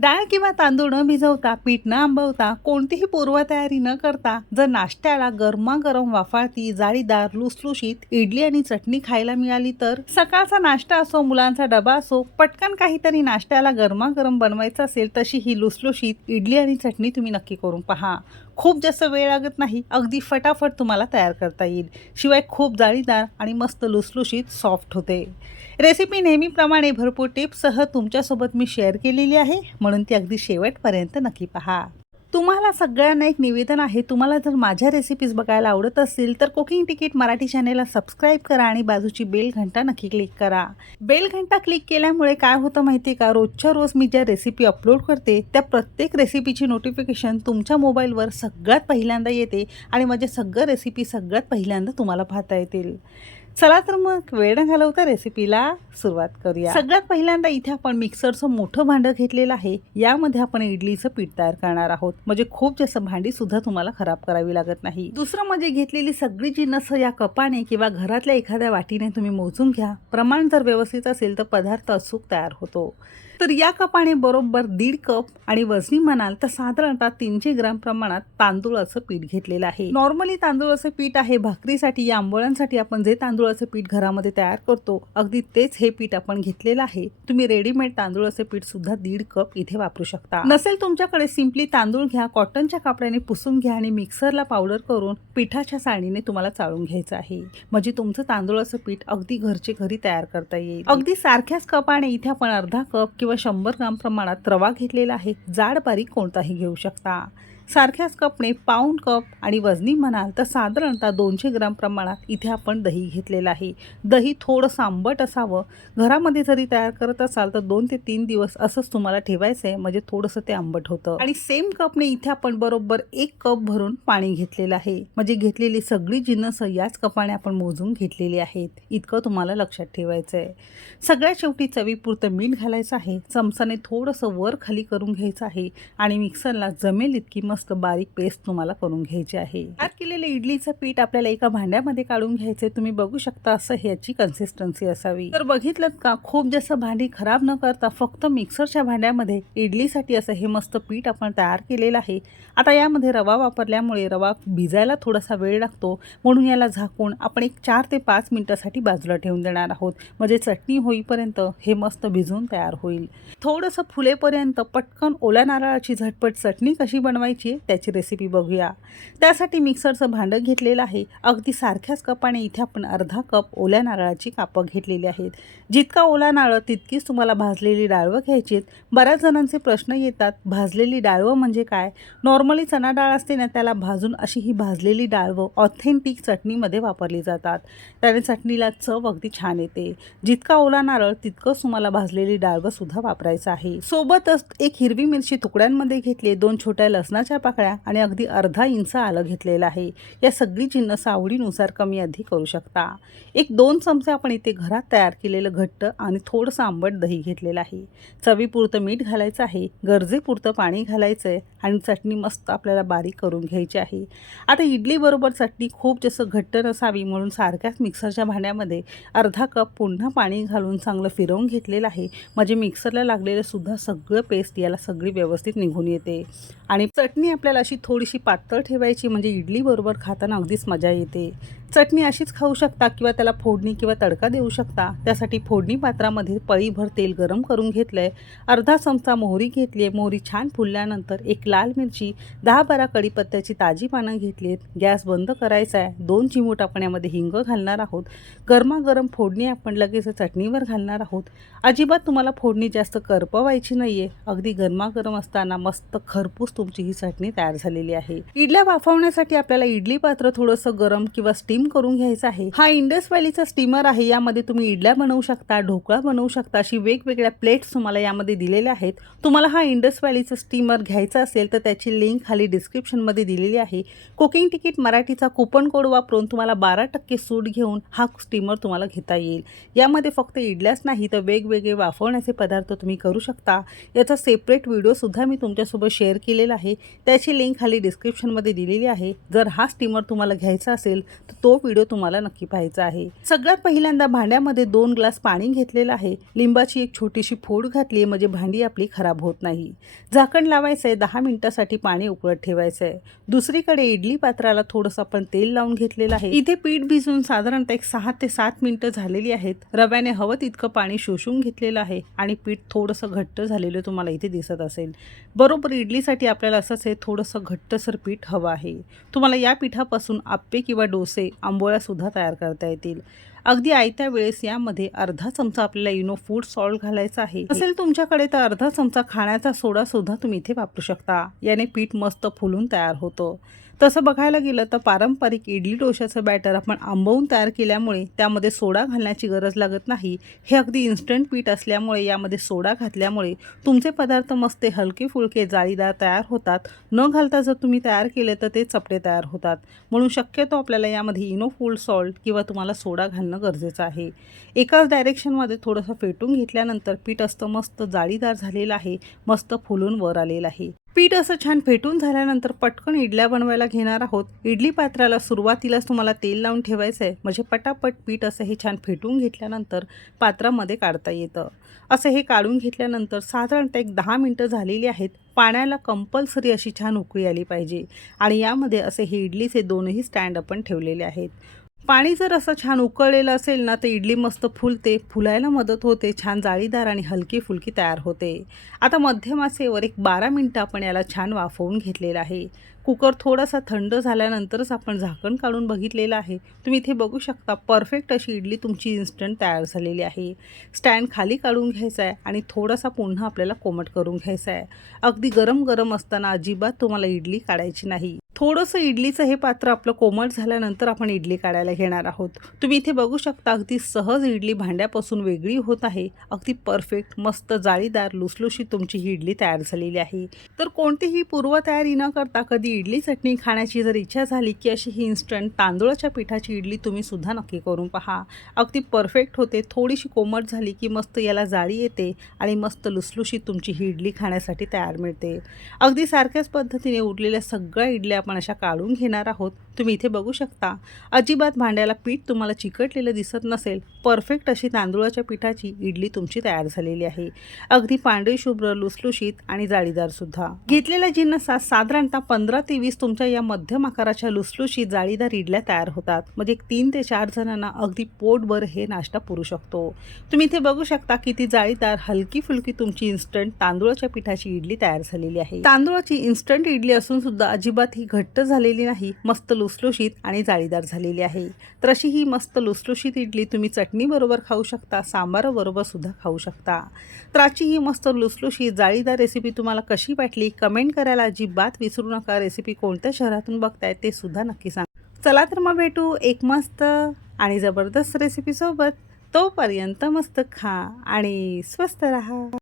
डाळ किंवा तांदूळ न भिजवता पीठ न आंबवता कोणतीही पूर्वतयारी न करता जर नाश्त्याला गरमागरम वाफाळती जाळीदार लुसलुशीत इडली आणि चटणी खायला मिळाली तर सकाळचा नाश्ता असो मुलांचा डबा असो पटकन काहीतरी नाश्त्याला गरमागरम बनवायचं असेल तशी ही लुसलुशीत इडली आणि चटणी तुम्ही नक्की करून पहा. खूप जास्त वेळ लागत नाही अगदी फटाफट तुम्हाला तयार करता येईल. शिवाय खूप जाळीदार आणि मस्त लुसलुशीत सॉफ्ट होते. रेसिपी नेहमीप्रमाणे भरपूर टिप्ससह तुमच्यासोबत मी शेअर केलेली आहे. म्हणून ती अगदी शेवटपर्यंत नक्की पहा. तुम्हाला सगळ्यांना एक निवेदन आहे. तुम्हाला जर माझ्या रेसिपीज बघायला आवडत असतील तर कुकिंग तिकीट मराठी चॅनेलला सबस्क्राईब करा आणि बाजूची बेल घंटा नक्की क्लिक करा. बेल घंटा क्लिक केल्यामुळे काय होतं माहिती आहे का? रोजच्या रोज मी ज्या रेसिपी अपलोड करते त्या प्रत्येक रेसिपीची नोटिफिकेशन तुमच्या मोबाईलवर सगळ्यात पहिल्यांदा येते आणि माझ्या सगळं रेसिपी सगळ्यात पहिल्यांदा तुम्हाला पाहता येतील. चला तर मग वेळ न घालवता रेसिपीला सुरुवात करूया. सगळ्यात पहिल्यांदा इथे आपण मिक्सरचं मोठं भांडं घेतलेलं आहे. यामध्ये आपण इडलीचं पीठ तयार करणार आहोत. म्हणजे खूप जास्त भांडी सुद्धा तुम्हाला खराब करावी लागत नाही. दुसरं म्हणजे घेतलेली सगळी जिन्नस या कपाने किंवा घरातल्या एखाद्या वाटीने तुम्ही मोजून घ्या. प्रमाण जर व्यवस्थित असेल तर पदार्थ अचूक तयार होतो. तर या कपाने बरोबर दीड कप आणि वजनी म्हणाल तर साधारणतः तीनशे ग्राम प्रमाणात तांदूळाचं पीठ घेतलेलं आहे. नॉर्मली तांदूळाचं पीठ आहे भाकरीसाठी या आंबोळ्यांसाठी आपण जे तांदूळाचं पीठ घरामध्ये तयार करतो अगदी तेच हे पीठ आपण घेतलेलं आहे. तुम्ही रेडीमेड तांदूळाचं पीठ सुद्धा दीड कप इथे वापरू शकता. नसेल तुमच्याकडे सिम्पली तांदूळ घ्या कॉटनच्या कापड्याने पुसून घ्या आणि मिक्सरला पावडर करून पिठाच्या साडीने तुम्हाला चाळून घ्यायचं आहे. म्हणजे तुमचं तांदूळाचं पीठ अगदी घरचे घरी तयार करता येईल. अगदी सारख्याच कपाने इथे आपण अर्धा कप किंवा शंभर ग्राम प्रमाणात रवा घेतलेला आहे. जाड बारीक कोणताही घेऊ शकता. सारख्याच कपने पाऊण कप आणि वजनी म्हणाल तर साधारणतः दोनशे ग्राम प्रमाणात इथे आपण दही घेतलेलं आहे. दही थोडंसं आंबट असावं. घरामध्ये जरी तयार करत असाल तर दोन ते तीन दिवस असंच तुम्हाला ठेवायचं आहे म्हणजे थोडंसं ते आंबट होतं. आणि सेम कपने इथे आपण बरोबर एक कप भरून पाणी घेतलेलं आहे. म्हणजे घेतलेली सगळी जिन्नस याच कपाने आपण मोजून घेतलेली आहेत. इतकं तुम्हाला लक्षात ठेवायचं आहे सगळ्यात शेवटी चवीपुरतं मीठ घालायचं आहे. चमचाने थोडंसं वर खाली करून घ्यायचं आहे. आणि मिक्सरला जमेल इतकी मस्त बारीक पेस्ट तुम्हाला करून घ्यायची आहे. तयार केलेलं इडलीचं पीठ आपल्याला एका भांड्यामध्ये काढून घ्यायचंय. तुम्ही बघू शकता असं ह्याची कन्सिस्टन्सी असावी. तर बघितलं का खूप जास्त भांडी खराब न करता फक्त मिक्सरच्या भांड्यामध्ये इडलीसाठी असं हे मस्त पीठ आपण तयार केलेलं आहे. आता यामध्ये रवा वापरल्यामुळे रवा भिजायला थोडासा वेळ लागतो. म्हणून याला झाकून आपण एक चार ते पाच मिनिटासाठी बाजूला ठेवून देणार आहोत. म्हणजे चटणी होईपर्यंत हे मस्त भिजून तयार होईल. थोडंसं फुलेपर्यंत पटकन ओल्या नारळाची झटपट चटणी कशी बनवायची त्याची रेसिपी बघूया. त्यासाठी मिक्सरचं भांडं घेतलेलं आहे. अगदी सारख्याच कपाने इथे आपण अर्धा कप ओल्या नारळाची कापं घेतलेली आहेत. जितका ओला नारळ तितकीच तुम्हाला भाजलेली डाळवं घ्यायची आहेत. बऱ्याच जणांचे प्रश्न येतात भाजलेली डाळवं म्हणजे काय? नॉर्मली चणा डाळ असते ना त्याला भाजून अशी ही भाजलेली डाळवं ऑथेंटिक चटणीमध्ये वापरली जातात. त्याने चटणीला चव अगदी छान येते. जितका ओला नारळ तितकंच तुम्हाला भाजलेली डाळवं सुद्धा वापरायचं आहे. सोबतच एक हिरवी मिरची तुकड्यांमध्ये घेतली दोन छोट्या लसणाच्या पाकळ्या आणि अगदी अर्धा इंच आलं घेतलेलं आहे. या सगळी जिन्नस आवडीनुसार कमी अधिक करू शकता. एक दोन चमचे आपण इथे घरात तयार केलेलं घट्ट आणि थोडंसं आंबट दही घेतलेलं आहे. चवीपुरतं मीठ घालायचं आहे गरजेपुरतं पाणी घालायचं आहे आणि चटणी मस्त आपल्याला बारीक करून घ्यायची आहे. आता इडलीबरोबर चटणी खूप जसं घट्ट नसावी म्हणून सारख्याच मिक्सरच्या भांड्यामध्ये अर्धा कप पुन्हा पाणी घालून चांगलं फिरवून घेतलेलं आहे. म्हणजे मिक्सरला लागलेलं सुद्धा सगळं पेस्ट याला सगळी व्यवस्थित निघून येते. आणि चटणी आपल्याला अशी थोडीशी पातळ ठेवायची म्हणजे इडलीबरोबर खाताना अगदीच मजा येते. चटणी अशीच खाऊ शकता किंवा त्याला फोडणी किंवा तडका देऊ शकता. त्यासाठी फोडणी पात्रामध्ये पळीभर तेल गरम करून घेतलं आहे अर्धा चमचा मोहरी घेतली आहे मोहरी छान फुलल्यानंतर एक लाल मिरची दहा बारा कढीपत्त्याची ताजी पानं घेतली आहेत गॅस बंद करायचा आहे दोन चिमूट आपण यामध्ये हिंग घालणार आहोत. गरमागरम फोडणी आपण लगेच चटणीवर घालणार आहोत. अजिबात तुम्हाला फोडणी जास्त करपवायची नाही आहे अगदी गरमागरम असताना मस्त खरपूस तुमची ही चटणी तयार झालेली आहे. इडल्या वाफवण्यासाठी आपल्याला इडली पात्र थोडंसं गरम किंवा स्टीम करून घ्यायचं आहे. हा इंडस व्हॅलीचा स्टीमर आहे. यामध्ये तुम्ही इडल्या बनवू शकता ढोकळा बनवू शकता अशी वेगवेगळ्या प्लेट्स तुम्हाला यामध्ये दिलेल्या आहेत. तुम्हाला हा इंडस व्हॅलीचा स्टीमर घ्यायचा असेल तर त्याची लिंक खाली डिस्क्रिप्शनमध्ये दिलेली आहे. कुकिंग तिकीट मराठीचा कुपन कोड वापरून तुम्हाला बारा टक्के सूट घेऊन हा स्टीमर तुम्हाला घेता येईल. यामध्ये फक्त इडल्याच नाही तर वेगवेगळे वाफवण्याचे पदार्थ तुम्ही करू शकता. याचा सेपरेट व्हिडिओसुद्धा मी तुमच्यासोबत शेअर केलेला आहे. त्याची लिंक खाली डिस्क्रिप्शनमध्ये दिलेली आहे. जर हा स्टीमर तुम्हाला घ्यायचा असेल तर तो व्हिडिओ तुम्हाला नक्की पाहायचा आहे. सगळ्यात पहिल्यांदा भांड्यामध्ये दोन ग्लास पाणी घेतलेलं आहे. लिंबाची एक छोटीशी फोड घातली म्हणजे भांडी आपली खराब होत नाही. झाकण लावायचं आहे दहा मिनिटासाठी पाणी उकळत ठेवायचं आहे दुसरीकडे इडली पात्राला थोडंसं आपण तेल लावून घेतलेलं आहे. इथे पीठ भिजून साधारणतः एक सहा ते सात मिनिटं झालेली आहेत. रव्याने हवं तितकं पाणी शोषून घेतलेलं आहे आणि पीठ थोडंसं घट्ट झालेलं तुम्हाला इथे दिसत असेल. बरोबर इडलीसाठी आपल्याला असंच आहे थोडंसं घट्टसर पीठ हवं आहे. तुम्हाला या पिठापासून आप्पे किंवा डोसे आंबोळ्यासुद्धा तयार करता येतील. अगदी आयत्या वेळेस यामध्ये अर्धा चमचा आपल्याला इनो फूड सॉल्ट घालायचा आहे. असेल तुमच्याकडे तर अर्धा चमचा खाण्याचा सोडा सुद्धा तुम्ही इथे वापरू शकता. याने पीठ मस्त फुलून तयार होतं. तसं बघायला गेलं तर पारंपरिक इडली डोशाचं बॅटर आपण आंबवून तयार केल्यामुळे त्यामध्ये सोडा घालण्याची गरज लागत नाही. हे अगदी इन्स्टंट पीठ असल्यामुळे यामध्ये सोडा घातल्यामुळे तुमचे पदार्थ मस्त हलके फुलके जाळीदार तयार होतात. न घालता जर तुम्ही तयार केले तर ते चपटे तयार होतात. म्हणून शक्यतो आपल्याला यामध्ये इनो फुल सॉल्ट किंवा तुम्हाला सोडा घालणं गरजेचं आहे. एकाच डायरेक्शनमध्ये थोडंसं फेटून घेतल्यानंतर पीठ असतं मस्त जाळीदार झालेलं आहे. मस्त फुलून वर आलेलं आहे. पीठ असं छान फेटून झाल्यानंतर पटकन इडल्या बनवायला घेणार आहोत. इडली पात्राला सुरुवातीलाच तुम्हाला तेल लावून ठेवायचं आहे म्हणजे पटापट पीठ असं हे छान फेटून घेतल्यानंतर पात्रामध्ये काढता येतं. असं हे काढून घेतल्यानंतर साधारणतः एक दहा मिनटं झालेली आहेत. पाण्याला कंपल्सरी अशी छान उकळी आली पाहिजे. आणि यामध्ये असे हे इडलीचे दोनही स्टँड आपण ठेवलेले आहेत. पाणी जर असं छान उकळलेलं असेल ना तर इडली मस्त फुलते फुलायला मदत होते छान जाळीदार आणि हलकी फुलकी तयार होते. आता मध्यमासेवर एक बारा मिनटं आपण याला छान वाफवून घेतलेलं आहे. कुकर थोडासा थंड झाल्यानंतरच आपण झाकण काढून बघितलेलं आहे. तुम्ही इथे बघू शकता परफेक्ट अशी इडली तुमची इन्स्टंट तयार झालेली आहे. स्टँड खाली काढून घ्यायचा आहे आणि थोडासा पुन्हा आपल्याला कोमट करून घ्यायचा आहे अगदी गरम गरम असताना अजिबात तुम्हाला इडली काढायची नाही. थोडंसं इडलीचं हे पात्र आपलं कोमट झाल्यानंतर आपण इडली काढायला घेणार आहोत. तुम्ही इथे बघू शकता अगदी सहज इडली भांड्यापासून वेगळी होत आहे. अगदी परफेक्ट मस्त जाळीदार लुसलुशीत तुमची ही इडली तयार झालेली आहे. तर कोणतीही पूर्वतयारी न करता कधी इडली चटणी खाण्याची जर इच्छा झाली की अशी ही इन्स्टंट तांदूळाच्या पिठाची इडली तुम्ही सुद्धा नक्की करून पहा. अगदी परफेक्ट होते थोडीशी कोमट झाली की मस्त याला जाळी येते आणि मस्त लुसलुशीत तुमची ही इडली खाण्यासाठी तयार मिळते. अगदी सारख्याच पद्धतीने उरलेल्या सगळ्या इडल्या आपण अशा काढून घेणार आहोत. तुम्ही इथे बघू शकता अजिबात भांड्याला पीठ तुम्हाला चिकटलेलं दिसत नसेल. परफेक्ट अशी तांदूळाच्या पिठाची इडली तुमची तयार झालेली आहे. अगदी पांढरी शुभ्र लुसलुशीत आणि जाळीदार सुद्धा. घेतलेल्या जिन्नसात साधारणतः पंधरा ते वीस तुमच्या या मध्यम आकाराच्या लुसलुशीत जाळीदार इडल्या तयार होतात. म्हणजे तीन ते चार जणांना अगदी पोटभर हे नाश्ता पुरू शकतो. तुम्ही इथे बघू शकता किती जाळीदार हलकी फुलकी तुमची इन्स्टंट तांदूळाच्या पिठाची इडली तयार झालेली आहे. तांदूळाची इन्स्टंट इडली असून सुद्धा अजिबात ही घट्ट झालेली नाही मस्त लुसलुशीत आणि जाळीदार झालेली आहे. तर अशी ही मस्त लुसलुशीत इडली तुम्ही चटणीबरोबर खाऊ शकता सांबाराबरोबर सुद्धा खाऊ शकता. तर आजची ही मस्त लुसलुशीत जाळीदार रेसिपी तुम्हाला कशी वाटली कमेंट करायला अजिबात विसरू नका. रेसिपी कोणत्या शहरातून बघताय ते सुद्धा नक्की सांगा. चला तर मग भेटू एक मस्त आणि जबरदस्त रेसिपीसोबत तोपर्यंत मस्त खा आणि स्वस्त राहा.